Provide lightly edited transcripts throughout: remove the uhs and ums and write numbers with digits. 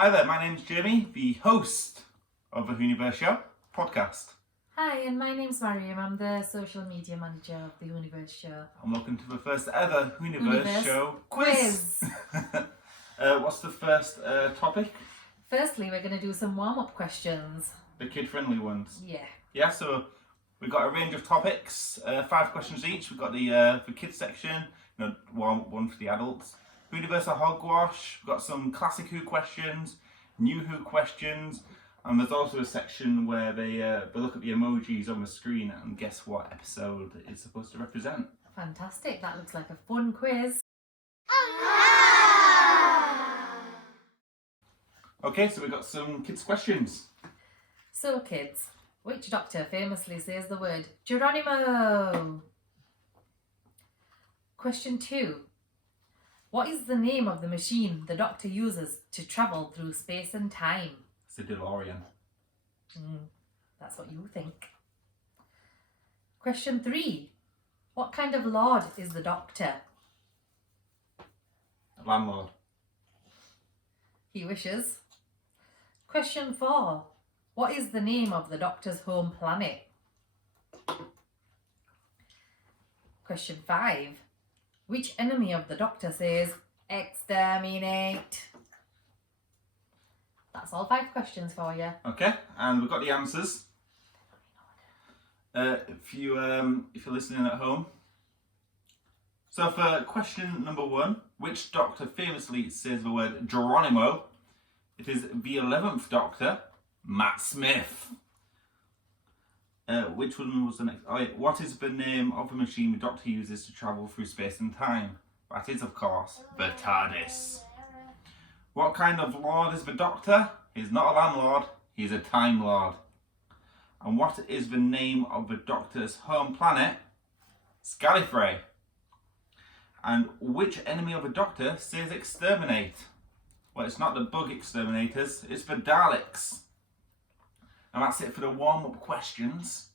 Hi there, my name's Jamie, the host of the Whoniverse show podcast. Hi, and my name's Mariam. I'm the social media manager of the Whoniverse show. And welcome to the first ever Whoniverse show quiz. What's the first topic? Firstly, we're going to do some warm-up questions. The kid-friendly ones. Yeah. Yeah, so we've got a range of topics, 5 questions each. We've got the kids section, warm-up one for the adults. Whoniverse or hogwash. We've got some classic Who questions, new Who questions, and there's also a section where they look at the emojis on the screen and guess what episode it's supposed to represent. Fantastic. That looks like a fun quiz. Okay, so we've got some kids questions. So, kids, which doctor famously says the word Geronimo? Question 2. What is the name of the machine the Doctor uses to travel through space and time? It's a DeLorean. That's what you think. Question 3. What kind of lord is the Doctor? A landlord. He wishes. Question 4. What is the name of the Doctor's home planet? Question 5. Which enemy of the Doctor says, exterminate? That's all 5 questions for you. Okay, and we've got the answers. If you're listening at home. So for question number 1, which Doctor famously says the word Geronimo? It is the 11th Doctor, Matt Smith. Which one was the next? Oh, yeah. What is the name of the machine the Doctor uses to travel through space and time? That is, of course, the TARDIS. What kind of lord is the Doctor? He's not a landlord, he's a Time Lord. And what is the name of the Doctor's home planet? Gallifrey. And which enemy of the Doctor says exterminate? Well, it's not the bug exterminators, it's the Daleks. And that's it for the warm-up questions.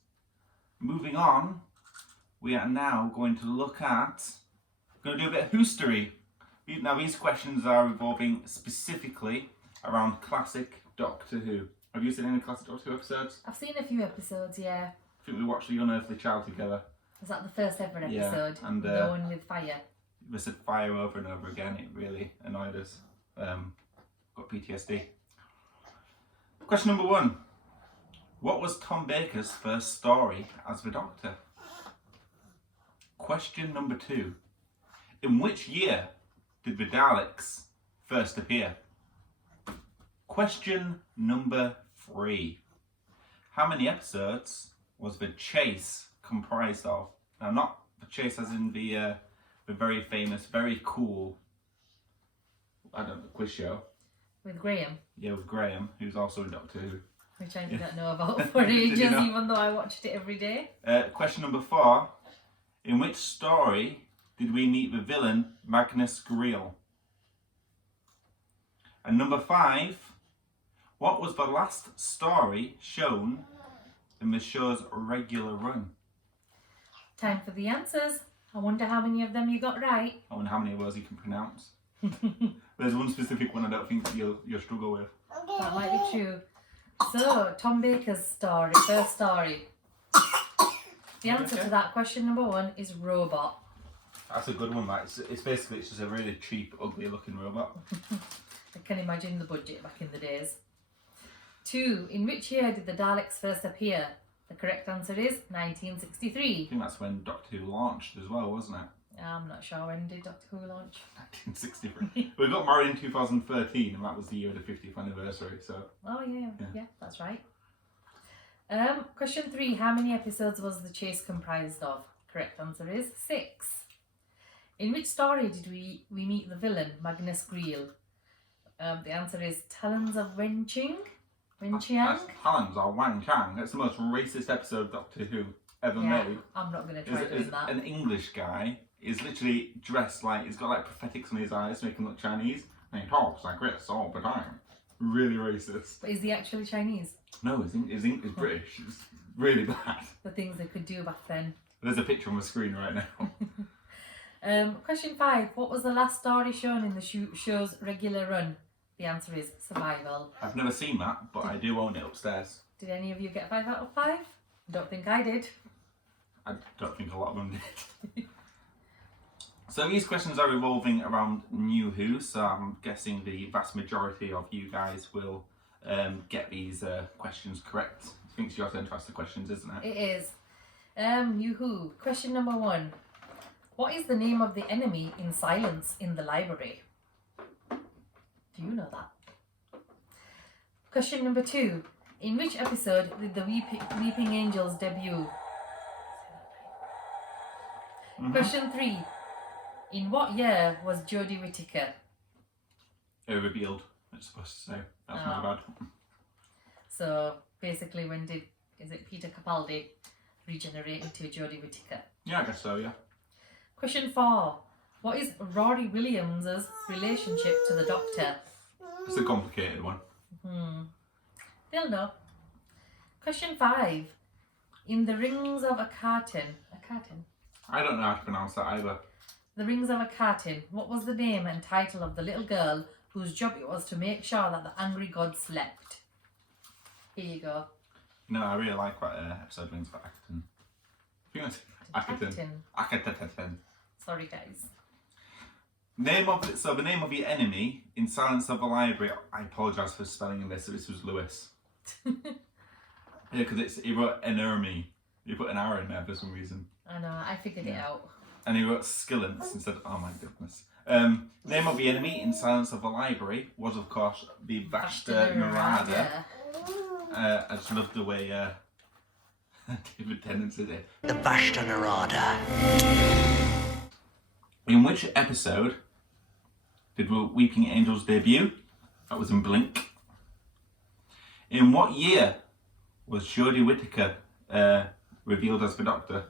Moving on, we are now going to look at, going to do a bit of history. Now these questions are revolving specifically around classic Doctor Who. Have you seen any classic Doctor Who episodes? I've seen a few episodes, yeah. I think we watched The Unearthly Child together. Was that the first ever episode? Yeah, and the one with fire? They said fire over and over again. It really annoyed us. Got PTSD. Question number 1. What was Tom Baker's first story as the Doctor? Question number 2. In which year did the Daleks first appear? Question number 3. How many episodes was the chase comprised of? Now, not the chase as in the very famous, very cool, quiz show. With Graham? Yeah, with Graham, who's also in Doctor Who. Which I didn't know about for ages, even though I watched it every day. Question number 4. In which story did we meet the villain Magnus Greel? And number 5. What was the last story shown in the show's regular run? Time for the answers. I wonder how many of them you got right. I wonder how many words you can pronounce. There's one specific one I don't think you'll struggle with. That might be true. So, Tom Baker's first story. The answer to that, question number 1, is robot. That's a good one, right? It's basically just a really cheap, ugly looking robot. I can imagine the budget back in the days. 2. In which year did the Daleks first appear? The correct answer is 1963. I think that's when Doctor Who launched as well, wasn't it? I'm not sure when did Doctor Who launch. 1963. We got married in 2013 and that was the year of the 50th anniversary, so... Oh yeah, that's right. Question 3. How many episodes was the chase comprised of? Correct answer is 6. In which story did we meet the villain, Magnus Greel? The answer is Talons of Wenchiang. That's Talons or Wang Chang. That's the most racist episode of Doctor Who ever made. I'm not going to try doing that. An English guy is literally dressed like, he's got like prosthetics on his eyes to make him look Chinese, and he talks like this all the time. Really racist. But is he actually Chinese? No, he's British. It's really bad. The things they could do back then. There's a picture on the screen right now. Question 5. What was the last story shown in the show's regular run? The answer is survival. I've never seen that, but I do own it upstairs. Did any of you get 5 out of 5? Don't think I did. I don't think a lot of them did. So these questions are revolving around New Who, so I'm guessing the vast majority of you guys will get these questions correct. I think it's your turn to ask the questions, isn't it? It is. New Who. Question number 1. What is the name of the enemy in Silence in the Library? Do you know that? Question number 2. In which episode did the Weeping Angels debut? Question 3. In what year was Jodie Whittaker? Revealed, it's supposed to say. That's my bad. So basically, when did Peter Capaldi regenerate into Jodie Whittaker? Yeah, I guess so, yeah. Question 4. What is Rory Williams' relationship to the Doctor? It's a complicated one. They'll know. Question 5. In the Rings of a Carton. I don't know how to pronounce that either. The Rings of a Carton. What was the name and title of the little girl whose job it was to make sure that the angry god slept? Here you go. No, I really like that episode Rings of Acton. I think that's Acton. Sorry, guys. The name of the enemy in Silence of the Library. I apologise for spelling this. This was Lewis. Yeah, because he wrote enemy. He put an R in there for some reason. I know. I figured it out. And he wrote Skillance instead. Oh my goodness. Name of the enemy in Silence of the Library was, of course, the Vashta Narada. I just love the way David Tennant said it. The Vashta Narada. In which episode did Weeping Angels debut? That was in Blink. In what year was Jodie Whittaker revealed as the Doctor?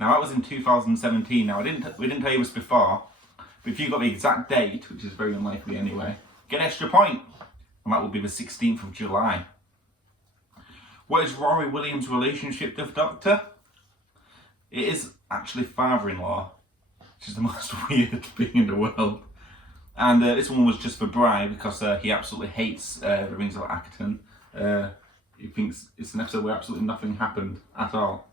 Now that was in 2017. Now we didn't tell you this before, but if you got the exact date, which is very unlikely anyway, get an extra point, and that will be the 16th of July. What is Rory Williams' relationship to the Doctor? It is actually father-in-law, which is the most weird thing in the world. And this one was just for Bri because he absolutely hates the Rings of Acton. He thinks it's an episode where absolutely nothing happened at all.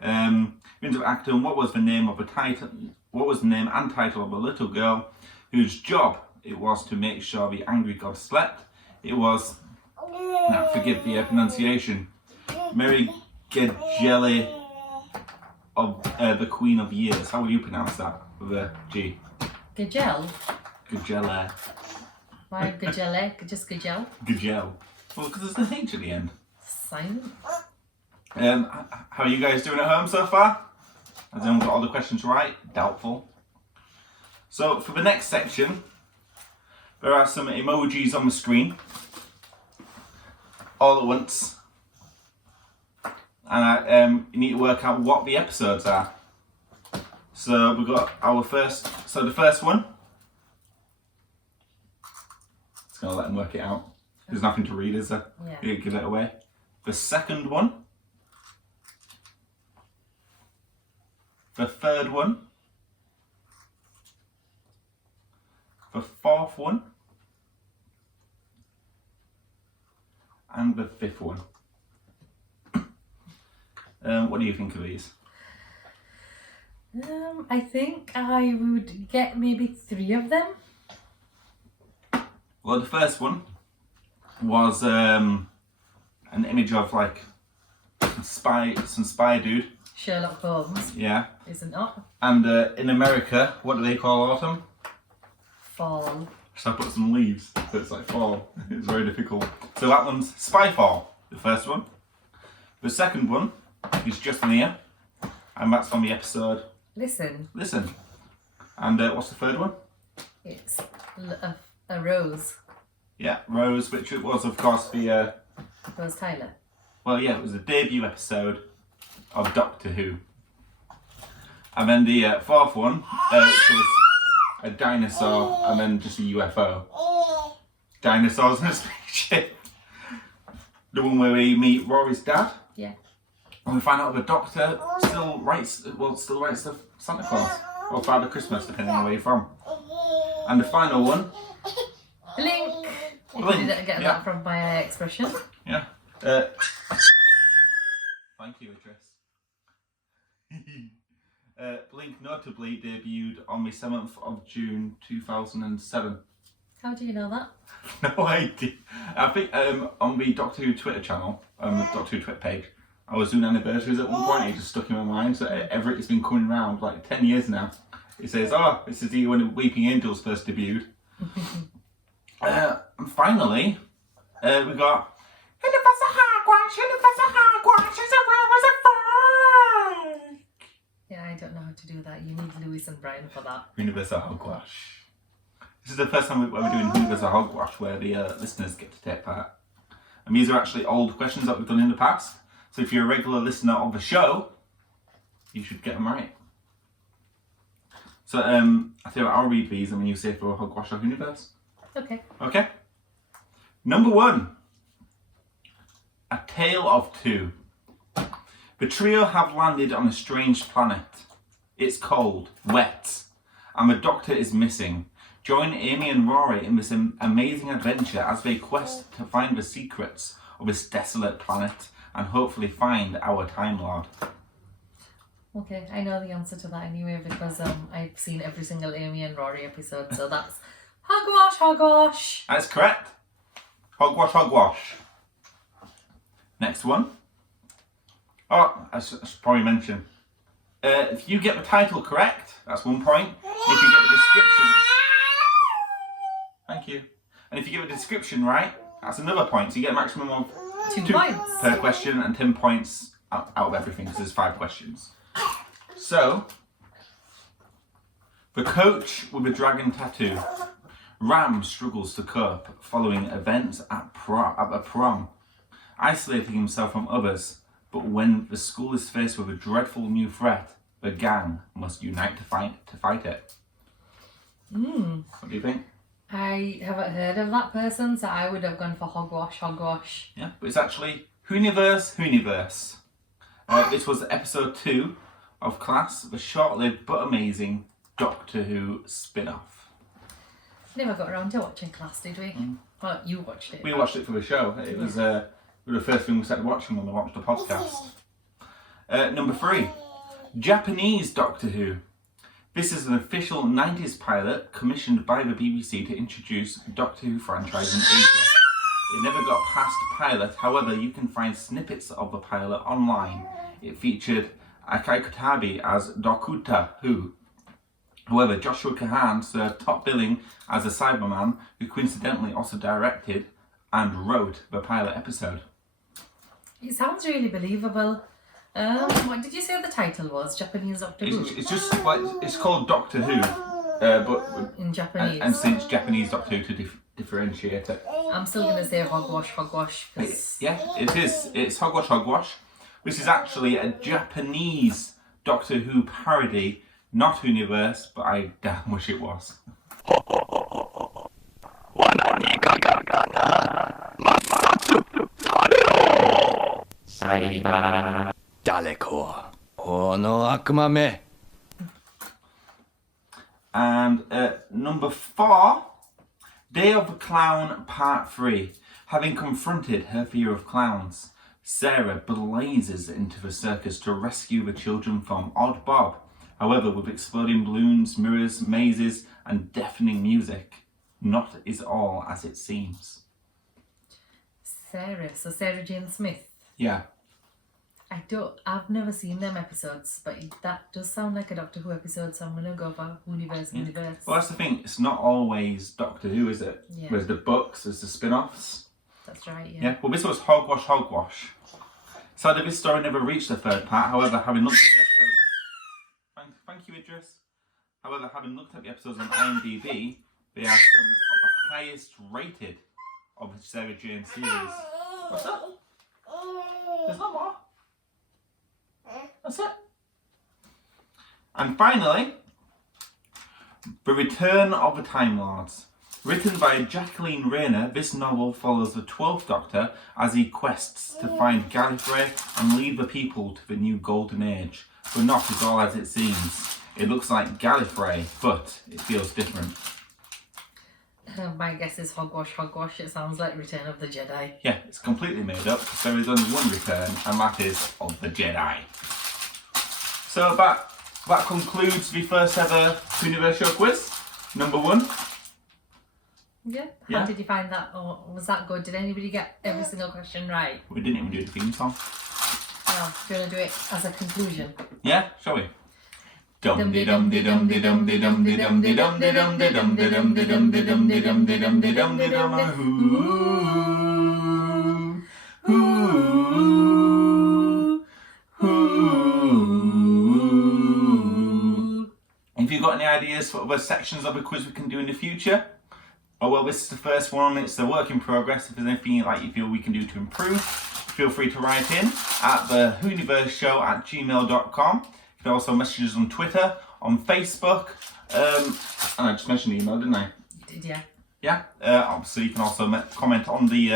Rings of Acton. What was the name of the title? What was the name and title of a little girl whose job it was to make sure the angry god slept? It was. Now forgive the pronunciation. Mary Gajele of the Queen of Years. How would you pronounce that with a G? Gajel? Gajele. Why Gajele? Just Gajel? Gajel. Well, because there's an H at the end. Silent. How are you guys doing at home so far? Has anyone got all the questions right? Doubtful. So for the next section, there are some emojis on the screen. All at once. And you need to work out what the episodes are. So we've got our first, so the first one. Just gonna let them work it out. There's nothing to read, is there? Yeah. You give it away. The second one. The third one. The fourth one. And the fifth one. What do you think of these? I think I would get maybe 3 of them. Well, the first one was an image of like some spy dude. Sherlock Holmes. Yeah. Isn't it? And in America, what do they call autumn? Fall. So I put some leaves, so it's like fall. It's very difficult. So that one's Spyfall, the first one. The second one is Just Near, and that's from the episode Listen. And what's the third one? It's a rose. Yeah, Rose, which it was, of course, the... Rose Tyler. Well, yeah, it was the debut episode of Doctor Who. And then the fourth one, which was a dinosaur and then just a UFO. Dinosaurs in a spaceship. The one where we meet Rory's dad. Yeah. And we find out the Doctor still writes to Santa Claus. Or Father Christmas, depending on where you're from. And the final one. Blink. Blink. Did I get that from my expression? Yeah. Thank you, Idris. Blink notably debuted on the 7th of June 2007. How do you know that? No idea. I think on the Doctor Who Twitter channel, the Doctor Who Twitter page, I was doing anniversaries at one point. It just stuck in my mind. So it's been coming around like 10 years now. It says, "Oh, this is the year when Weeping Angels first debuted." And finally, we got Universal Hogwash. Universal Hogwash is a real as a fun. Yeah, I don't know how to do that. You need Lewis and Brian for that. Universal Hogwash. This is the first time we're doing Universal Hogwash, where the listeners get to take part. And these are actually old questions that we've done in the past. So if you're a regular listener of the show, you should get them right. So I tell you what, I'll read these and then you say for Hogwash or Universe. Okay. Okay. Number 1. A Tale of Two. The trio have landed on a strange planet. It's cold, wet, and the Doctor is missing. Join Amy and Rory in this amazing adventure as they quest to find the secrets of this desolate planet and hopefully find our Time Lord. Okay, I know the answer to that anyway because I've seen every single Amy and Rory episode, so that's Hogwash, Hogwash. That's correct. Hogwash, Hogwash. Next one. Oh, I should probably mention. If you get the title correct, that's 1 point. If you get the description... Thank you. And if you get the description right, that's another point. So you get a maximum of 2 points per question and 10 points out of everything because there's 5 questions. So, the coach with a dragon tattoo. Ram struggles to cope following events at a prom, isolating himself from others. But when the school is faced with a dreadful new threat, the gang must unite to fight it. What do you think? I haven't heard of that person, so I would have gone for Hogwash, Hogwash. Yeah, but it's actually Whoniverse, Whoniverse. This was episode 2 of Class, the short-lived but amazing Doctor Who spin-off. Never got around to watching Class, did we? Well, you watched it. We watched it for the show. It was the first thing we started watching when we watched the podcast. Number 3, Japanese Doctor Who. This is an official 90s pilot commissioned by the BBC to introduce the Doctor Who franchise in Asia. It never got past pilot, however you can find snippets of the pilot online. It featured Akai Kutabi as Doctor Who. However, Joshua Kahan served top billing as a Cyberman, who coincidentally also directed and wrote the pilot episode. It sounds really believable. What did you say the title was? Japanese Doctor Who? It's just like, it's called Doctor Who, but in Japanese. And since Japanese Doctor Who to differentiate it. I'm still going to say Hogwash, Hogwash. Yeah, it is. It's Hogwash, Hogwash, which is actually a Japanese Doctor Who parody, not Whoniverse, but I damn wish it was. And number 4, Day of the Clown Part 3. Having confronted her fear of clowns, Sarah blazes into the circus to rescue the children from Odd Bob. However, with exploding balloons, mirrors, mazes, and deafening music, not is all as it seems. So Sarah Jane Smith. Yeah. I've never seen them episodes, but that does sound like a Doctor Who episode, so I'm going to go for Whoniverse, Whoniverse. Well, that's the thing, it's not always Doctor Who, is it? Yeah. There's the books, there's the spin-offs. That's right, yeah. Yeah, well, this was Hogwash, Hogwash. Sadly, this story never reached the 3rd part, however, having looked at the episode... Thank you, Idris. However, having looked at the episodes on IMDb, they are some of the highest rated of the Sarah Jane series. What's that? There's no more. That's it. And finally, The Return of the Time Lords. Written by Jacqueline Rayner, this novel follows the 12th Doctor as he quests to find Gallifrey and lead the people to the new Golden Age. But not is all as it seems. It looks like Gallifrey, but it feels different. My guess is hogwash, hogwash. It sounds like Return of the Jedi. Yeah, it's completely made up. There is only one return, and that is of the Jedi. So that concludes the first ever Whoniverse show quiz, number 1. Yeah. Yeah. How did you find that? Or was that good? Did anybody get every single question right? We didn't even do the theme song. Oh, do you want to do it as a conclusion? Yeah, shall we? Dum de dum de dum de dum de dum de dum de dum de dum de dum de dum de dum de dum de dum de dum de dum de dum. If you've got any ideas for other sections of a quiz we can do in the future, oh well, this is the first one. It's a work in progress. If there's anything like you feel we can do to improve, feel free to write in at the whoniverseshow@gmail.com. You can also message us on Twitter, on Facebook, and I just mentioned the email, didn't I? You did, yeah. Yeah. Obviously, you can also comment on the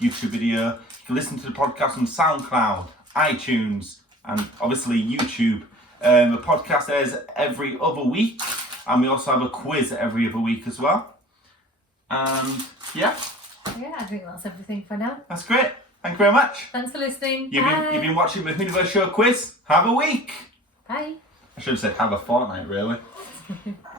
YouTube video. You can listen to the podcast on SoundCloud, iTunes, and obviously YouTube. The podcast airs every other week, and we also have a quiz every other week as well. And yeah. Yeah, I think that's everything for now. That's great. Thank you very much. Thanks for listening. You've Bye. been watching the Whoniverse show quiz. Have a week. Bye. I should have said have a fortnight, really.